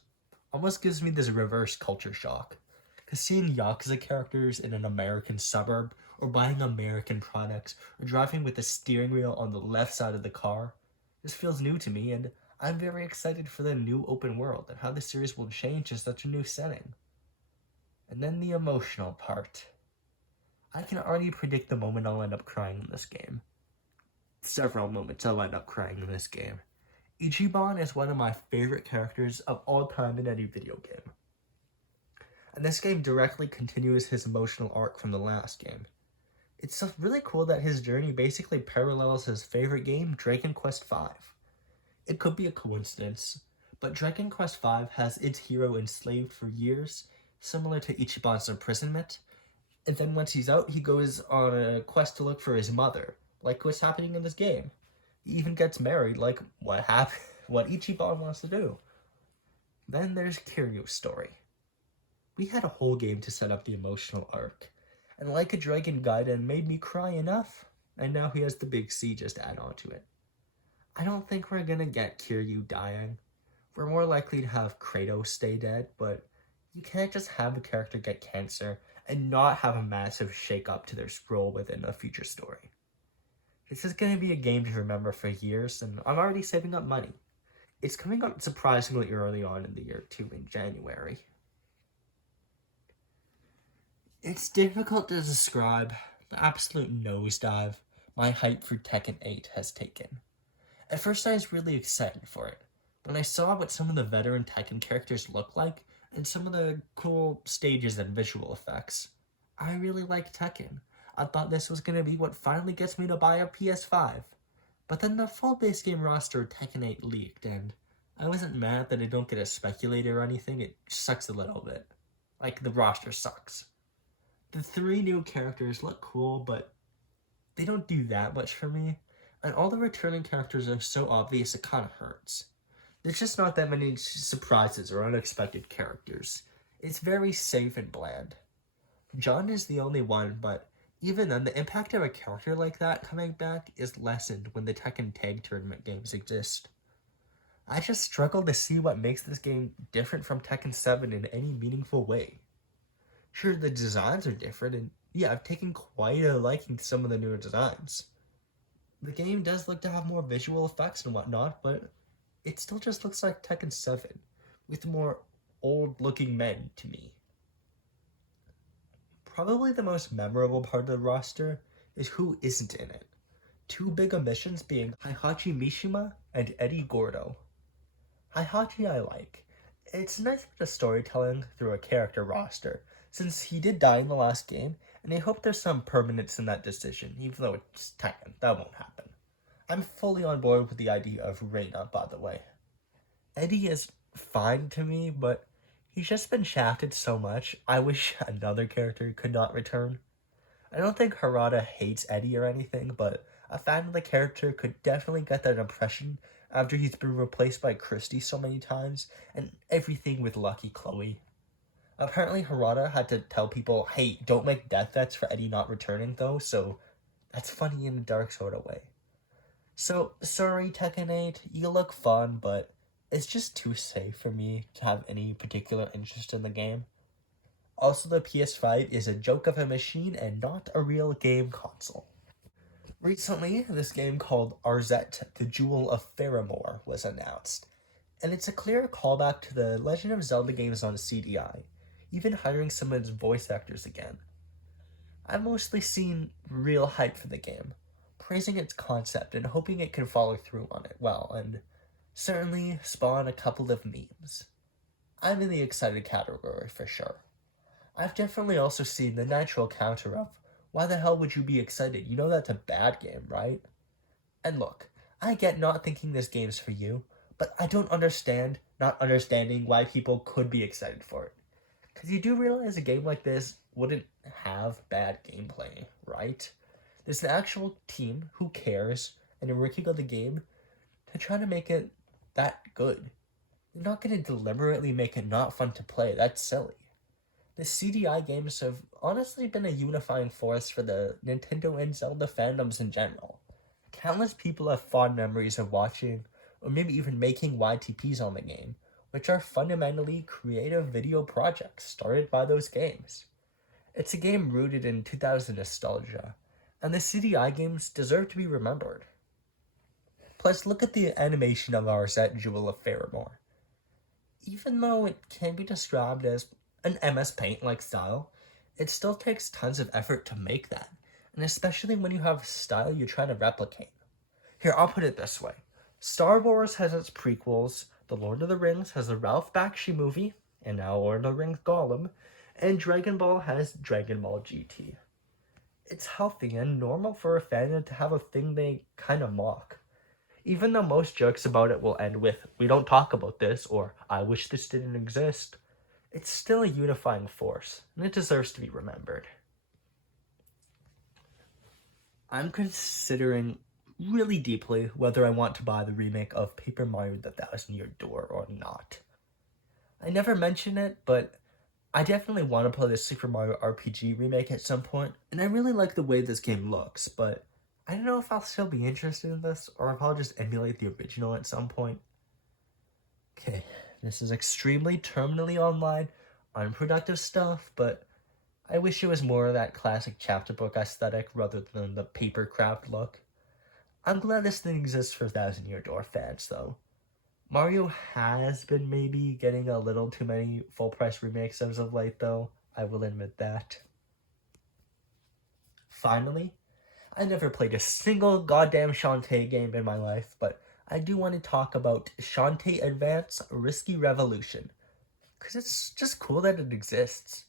almost gives me this reverse culture shock. Because seeing Yakuza characters in an American suburb, or buying American products, or driving with the steering wheel on the left side of the car, this feels new to me, and I'm very excited for the new open world and how the series will change in such a new setting. And then the emotional part. I can already predict the moment I'll end up crying in this game. Several moments I'll end up crying in this game. Ichiban is one of my favorite characters of all time in any video game. And this game directly continues his emotional arc from the last game. It's really cool that his journey basically parallels his favorite game, Dragon Quest V. It could be a coincidence, but Dragon Quest V has its hero enslaved for years, similar to Ichiban's imprisonment, and then once he's out, he goes on a quest to look for his mother, like what's happening in this game. He even gets married, like what Ichiban wants to do. Then there's Kiryu's story. We had a whole game to set up the emotional arc, and Like a Dragon Gaiden made me cry enough, and now he has the big C just add on to it. I don't think we're gonna get Kiryu dying. We're more likely to have Kratos stay dead, but you can't just have a character get cancer and not have a massive shake-up to their role within a future story. This is gonna be a game to remember for years, and I'm already saving up money. It's coming out surprisingly early on in the year too, in January. It's difficult to describe the absolute nosedive my hype for Tekken 8 has taken. At first I was really excited for it, but I saw what some of the veteran Tekken characters look like and some of the cool stages and visual effects. I really like Tekken. I thought this was going to be what finally gets me to buy a PS5. But then the full base game roster of Tekken 8 leaked, and I wasn't mad that I don't get a speculator or anything, it sucks a little bit. Like, the roster sucks. The 3 new characters look cool, but they don't do that much for me. And all the returning characters are so obvious it kind of hurts. There's just not that many surprises or unexpected characters. It's very safe and bland. John is the only one, but even then, the impact of a character like that coming back is lessened when the Tekken Tag Tournament games exist. I just struggle to see what makes this game different from Tekken 7 in any meaningful way. Sure, the designs are different, and yeah, I've taken quite a liking to some of the newer designs. The game does look to have more visual effects and whatnot, but it still just looks like Tekken 7, with more old-looking men to me. Probably the most memorable part of the roster is who isn't in it. 2 big omissions being Heihachi Mishima and Eddie Gordo. Heihachi I like. It's nice bit of storytelling through a character roster, since he did die in the last game, and I hope there's some permanence in that decision, even though it's Tekken. That won't happen. I'm fully on board with the idea of Reina, by the way. Eddie is fine to me, but he's just been shafted so much, I wish another character could not return. I don't think Harada hates Eddie or anything, but a fan of the character could definitely get that impression after he's been replaced by Christy so many times, and everything with Lucky Chloe. Apparently Harada had to tell people, hey, don't make death threats for Eddie not returning though, so that's funny in a dark sort of way. So, sorry Tekken 8, you look fun, but it's just too safe for me to have any particular interest in the game. Also, the PS5 is a joke of a machine and not a real game console. Recently, this game called Arzette, the Jewel of Faramore was announced, and it's a clear callback to the Legend of Zelda games on CDI, even hiring some of its voice actors again. I've mostly seen real hype for the game, praising its concept and hoping it can follow through on it well, and certainly spawn a couple of memes. I'm in the excited category for sure. I've definitely also seen the natural counter of, why the hell would you be excited? You know that's a bad game, right? And look, I get not thinking this game's for you, but I don't understand not understanding why people could be excited for it. Because you do realize a game like this wouldn't have bad gameplay, right? There's an actual team who cares and are working on the game to try to make it that good. They're not going to deliberately make it not fun to play, that's silly. The CDI games have honestly been a unifying force for the Nintendo and Zelda fandoms in general. Countless people have fond memories of watching, or maybe even making YTPs on the game, which are fundamentally creative video projects started by those games. It's a game rooted in 2000 nostalgia, and the CDI games deserve to be remembered. Plus, look at the animation of our Zet Jewel of Faramore. Even though it can be described as an MS Paint-like style, it still takes tons of effort to make that, and especially when you have a style you're trying to replicate. Here, I'll put it this way. Star Wars has its prequels, The Lord of the Rings has the Ralph Bakshi movie, and now Lord of the Rings Gollum, and Dragon Ball has Dragon Ball GT. It's healthy and normal for a fan to have a thing they kind of mock. Even though most jokes about it will end with, we don't talk about this, or I wish this didn't exist, it's still a unifying force, and it deserves to be remembered. I'm considering really deeply whether I want to buy the remake of Paper Mario the Thousand Year Door or not. I never mention it, but I definitely want to play the Super Mario RPG remake at some point, and I really like the way this game looks, but I don't know if I'll still be interested in this, or if I'll just emulate the original at some point. Okay, this is extremely terminally online, unproductive stuff, but I wish it was more of that classic chapter book aesthetic rather than the papercraft look. I'm glad this thing exists for Thousand Year Door fans, though. Mario has been maybe getting a little too many full-price remakes as of late, though. I will admit that. Finally, I never played a single goddamn Shantae game in my life, but I do want to talk about Shantae Advance Risky Revolution, because it's just cool that it exists.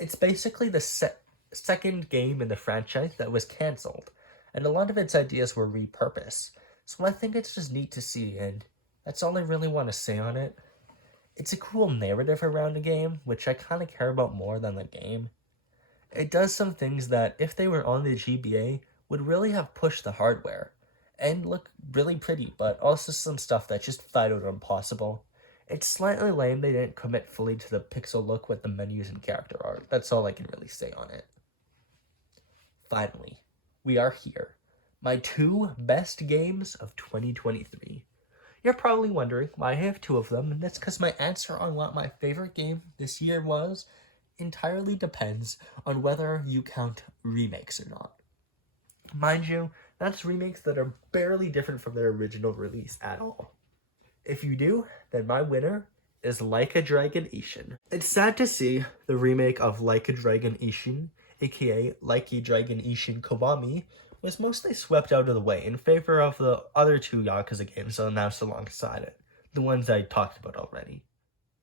It's basically the second game in the franchise that was cancelled, and a lot of its ideas were repurposed, so I think it's just neat to see, and That's all I really want to say on it. It's a cool narrative around the game, which I kind of care about more than the game. It does some things that, if they were on the GBA, would really have pushed the hardware and look really pretty, but also some stuff that just flat out impossible. It's slightly lame they didn't commit fully to the pixel look with the menus and character art. That's all I can really say on it. Finally, we are here. My 2 best games of 2023. You're probably wondering why I have 2 of them, and that's because my answer on what my favorite game this year was entirely depends on whether you count remakes or not. Mind you, that's remakes that are barely different from their original release at all. If you do, then my winner is Like a Dragon Ishin. It's sad to see the remake of Like a Dragon Ishin, aka Like a Dragon Ishin Kiwami, was mostly swept out of the way in favor of the other 2 Yakuza games announced alongside it, the ones I talked about already.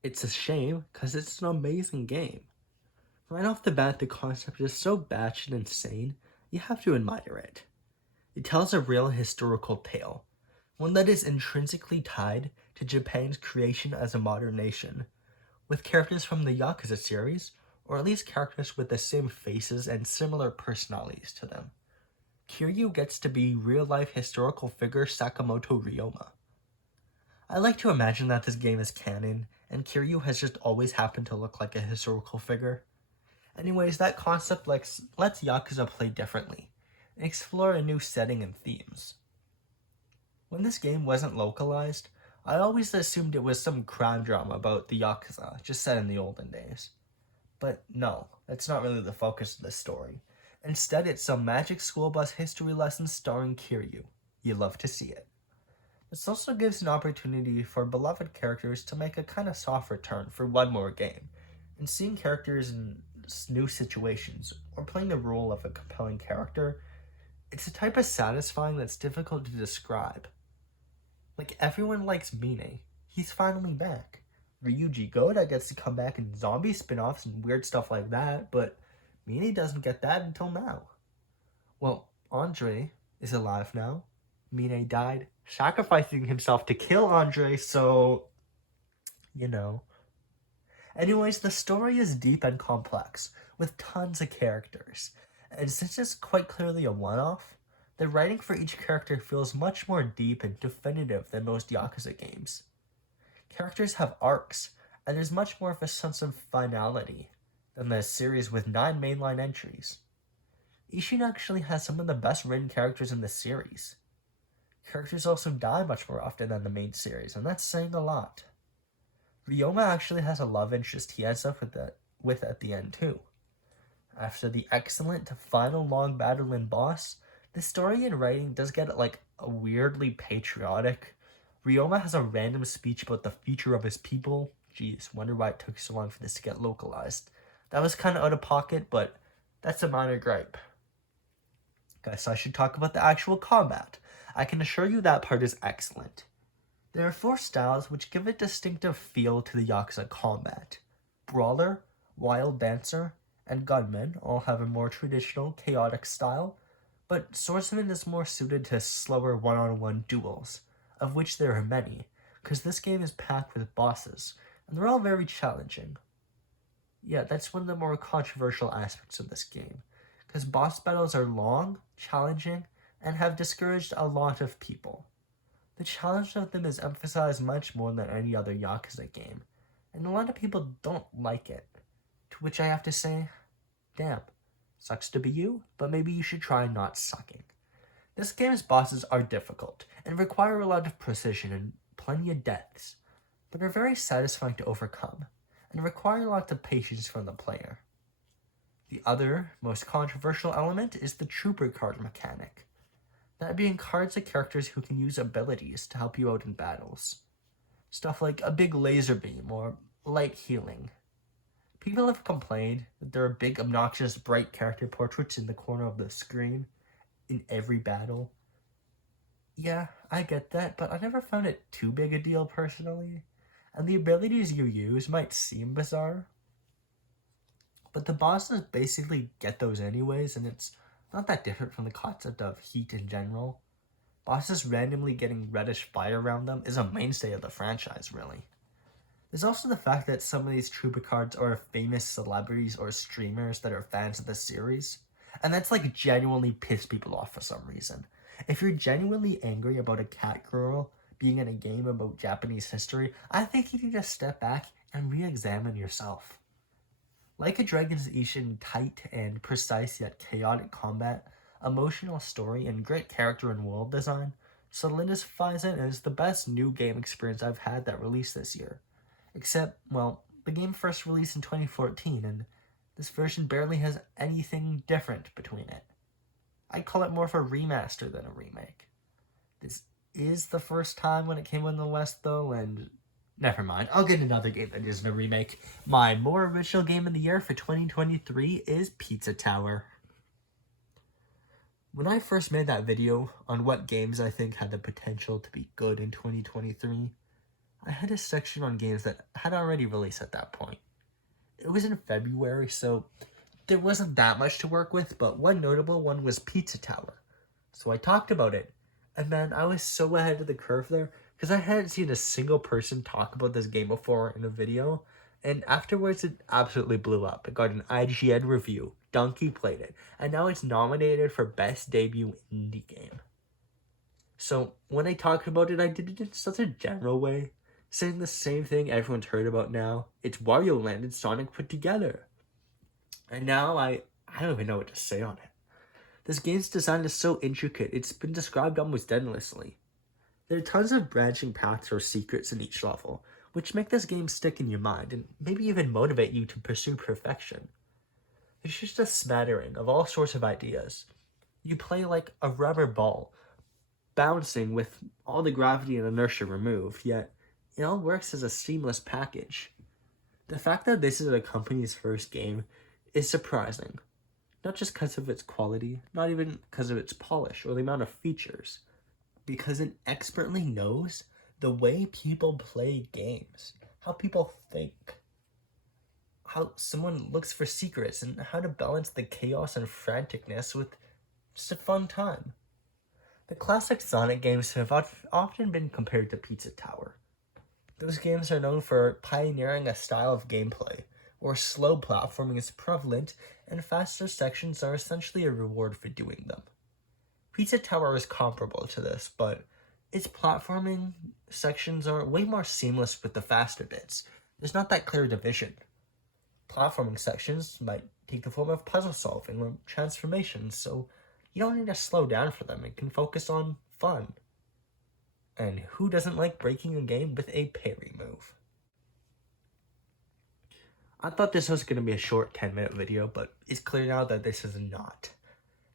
It's a shame, because it's an amazing game. Right off the bat, the concept is so batshit insane, you have to admire it. It tells a real historical tale, one that is intrinsically tied to Japan's creation as a modern nation, with characters from the Yakuza series, or at least characters with the same faces and similar personalities to them. Kiryu gets to be real-life historical figure Sakamoto Ryoma. I like to imagine that this game is canon, and Kiryu has just always happened to look like a historical figure. Anyways, that concept lets Yakuza play differently, and explore a new setting and themes. When this game wasn't localized, I always assumed it was some crime drama about the Yakuza, just set in the olden days. But no, that's not really the focus of the story. Instead, it's some magic school bus history lesson starring Kiryu. You love to see it. This also gives an opportunity for beloved characters to make a kind of soft return for one more game, and seeing characters in new situations, or playing the role of a compelling character, it's a type of satisfying that's difficult to describe. Like, everyone likes Mine. He's finally back. Ryuji Goda gets to come back in zombie spin-offs and weird stuff like that, but Mine doesn't get that until now. Well, Andre is alive now. Mine died, sacrificing himself to kill Andre, so, you know. Anyways, the story is deep and complex, with tons of characters, and since it's quite clearly a one-off, the writing for each character feels much more deep and definitive than most Yakuza games. Characters have arcs, and there's much more of a sense of finality than the series with 9 mainline entries. Ishin actually has some of the best written characters in the series. Characters also die much more often than the main series, and that's saying a lot. Ryoma actually has a love interest he ends up with at the end too. After the excellent final long battle in boss, the story and writing does get a weirdly patriotic. Ryoma has a random speech about the future of his people. Jeez, wonder why it took so long for this to get localized. That was kind of out of pocket, but that's a minor gripe. Guys, so I should talk about the actual combat. I can assure you that part is excellent. There are 4 styles which give a distinctive feel to the Yakuza combat. Brawler, Wild Dancer, and Gunman all have a more traditional, chaotic style, but Swordsman is more suited to slower one-on-one duels, of which there are many, because this game is packed with bosses, and they're all very challenging. Yeah, that's one of the more controversial aspects of this game, because boss battles are long, challenging, and have discouraged a lot of people. The challenge of them is emphasized much more than any other Yakuza game, and a lot of people don't like it. To which I have to say, damn, sucks to be you, but maybe you should try not sucking. This game's bosses are difficult, and require a lot of precision and plenty of deaths, but are very satisfying to overcome, and require lots of patience from the player. The other, most controversial element is the trooper card mechanic. That being cards of characters who can use abilities to help you out in battles. Stuff like a big laser beam or light healing. People have complained that there are big, obnoxious, bright character portraits in the corner of the screen in every battle. Yeah, I get that, but I never found it too big a deal personally. And the abilities you use might seem bizarre, but the bosses basically get those anyways, and it's not that different from the concept of heat in general. Bosses randomly getting reddish fire around them is a mainstay of the franchise, really. There's also the fact that some of these trooper cards are famous celebrities or streamers that are fans of the series, and that's like genuinely pissed people off for some reason. If you're genuinely angry about a cat girl being in a game about Japanese history, I think you need to step back and re-examine yourself. Like a Dragon's Ishin tight and precise yet chaotic combat, emotional story, and great character and world design solidifies it as the best new game experience I've had that released this year. Except, well, the game first released in 2014, and this version barely has anything different between it. I'd call it more of a remaster than a remake. This is the first time when it came in the West, though, and never mind. I'll get another game that isn't a remake. My more original game of the year for 2023 is Pizza Tower. When I first made that video on what games I think had the potential to be good in 2023, I had a section on games that had already released at that point. It was in February, so there wasn't that much to work with, but one notable one was Pizza Tower. So I talked about it, and man, I was so ahead of the curve there, because I hadn't seen a single person talk about this game before in a video, and afterwards it absolutely blew up. It got an IGN review, Donkey played it, and now it's nominated for Best Debut Indie Game. So when I talked about it, I did it in such a general way, saying the same thing everyone's heard about now. It's Wario Land and Sonic put together. And now I don't even know what to say on it. This game's design is so intricate, it's been described almost endlessly. There are tons of branching paths or secrets in each level, which make this game stick in your mind and maybe even motivate you to pursue perfection. There's just a smattering of all sorts of ideas. You play like a rubber ball, bouncing with all the gravity and inertia removed, yet it all works as a seamless package. The fact that this is the company's first game is surprising. Not just because of its quality, not even because of its polish or the amount of features, because it expertly knows the way people play games, how people think, how someone looks for secrets, and how to balance the chaos and franticness with just a fun time. The classic Sonic games have often been compared to Pizza Tower. Those games are known for pioneering a style of gameplay, where slow platforming is prevalent and faster sections are essentially a reward for doing them. Pizza Tower is comparable to this, but its platforming sections are way more seamless with the faster bits. There's not that clear division. Platforming sections might take the form of puzzle solving or transformations, so you don't need to slow down for them and can focus on fun. And who doesn't like breaking a game with a parry move? I thought this was going to be a short 10-minute video, but it's clear now that this is not.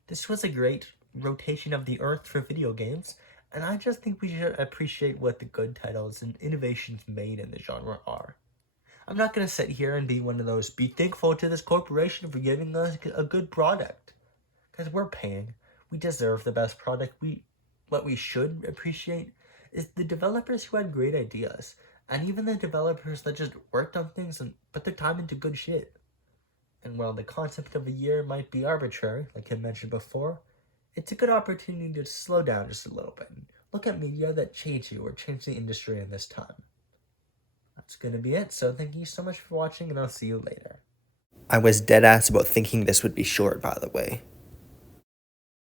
This was a great rotation of the earth for video games, and I just think we should appreciate what the good titles and innovations made in the genre are. I'm not going to sit here and be one of those, be thankful to this corporation for giving us a good product. Because we're paying. We deserve the best product. What we should appreciate is the developers who had great ideas, and even the developers that just worked on things and put their time into good shit. And while the concept of a year might be arbitrary, like I mentioned before, it's a good opportunity to slow down just a little bit and look at media that changed you or changed the industry in this time. That's gonna be it, so thank you so much for watching, and I'll see you later. I was dead ass about thinking this would be short, by the way.